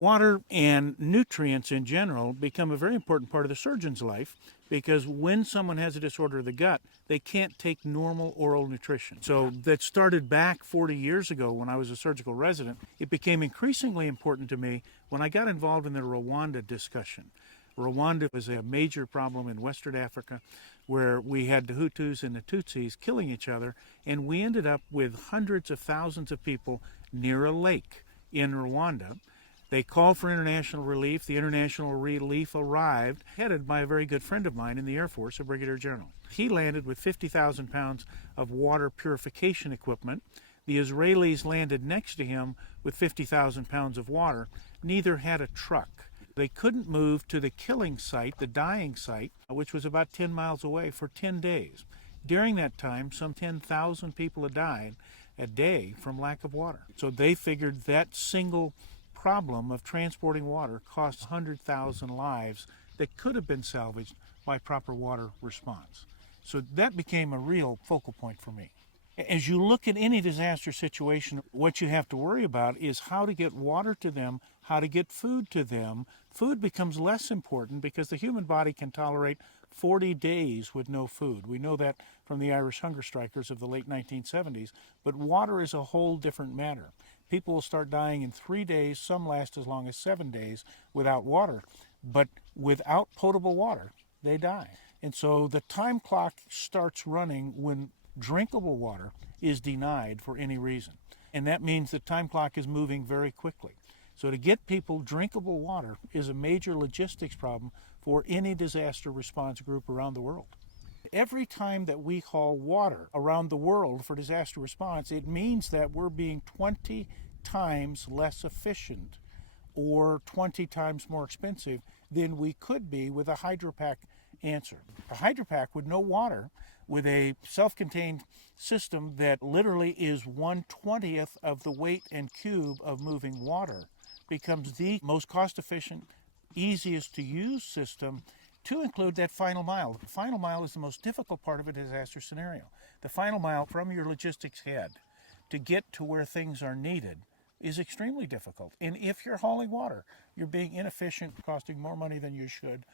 Water and nutrients in general become a very important part of the surgeon's life because when someone has a disorder of the gut, they can't take normal oral nutrition. So that started back 40 years ago when I was a surgical resident. It became increasingly important to me when I got involved in the Rwanda discussion. Rwanda was a major problem in Western Africa where we had the Hutus and the Tutsis killing each other, and we ended up with hundreds of thousands of people near a lake in Rwanda. They called for international relief. The international relief arrived, headed by a very good friend of mine in the Air Force, a brigadier general. He landed with 50,000 pounds of water purification equipment. The Israelis landed next to him with 50,000 pounds of water. Neither had a truck. They couldn't move to the killing site, the dying site, which was about 10 miles away, for 10 days. During that time, some 10,000 people had died a day from lack of water. So they figured that single problem of transporting water costs 100,000 lives that could have been salvaged by proper water response. So that became a real focal point for me. As you look at any disaster situation, what you have to worry about is how to get water to them, how to get food to them. Food becomes less important because the human body can tolerate 40 days with no food. We know that from the Irish hunger strikers of the late 1970s, but water is a whole different matter. People will start dying in 3 days, some last as long as 7 days without water, but without potable water, they die. And so the time clock starts running when drinkable water is denied for any reason. And that means the time clock is moving very quickly. So to get people drinkable water is a major logistics problem for any disaster response group around the world. Every time that we haul water around the world for disaster response, it means that we're being 20 times less efficient or 20 times more expensive than we could be with a hydropack answer. A hydropack with no water, with a self-contained system that literally is 1/20th of the weight and cube of moving water, becomes the most cost-efficient, easiest to use system to include that final mile. The final mile is the most difficult part of a disaster scenario. The final mile from your logistics head to get to where things are needed is extremely difficult. And if you're hauling water, you're being inefficient, costing more money than you should.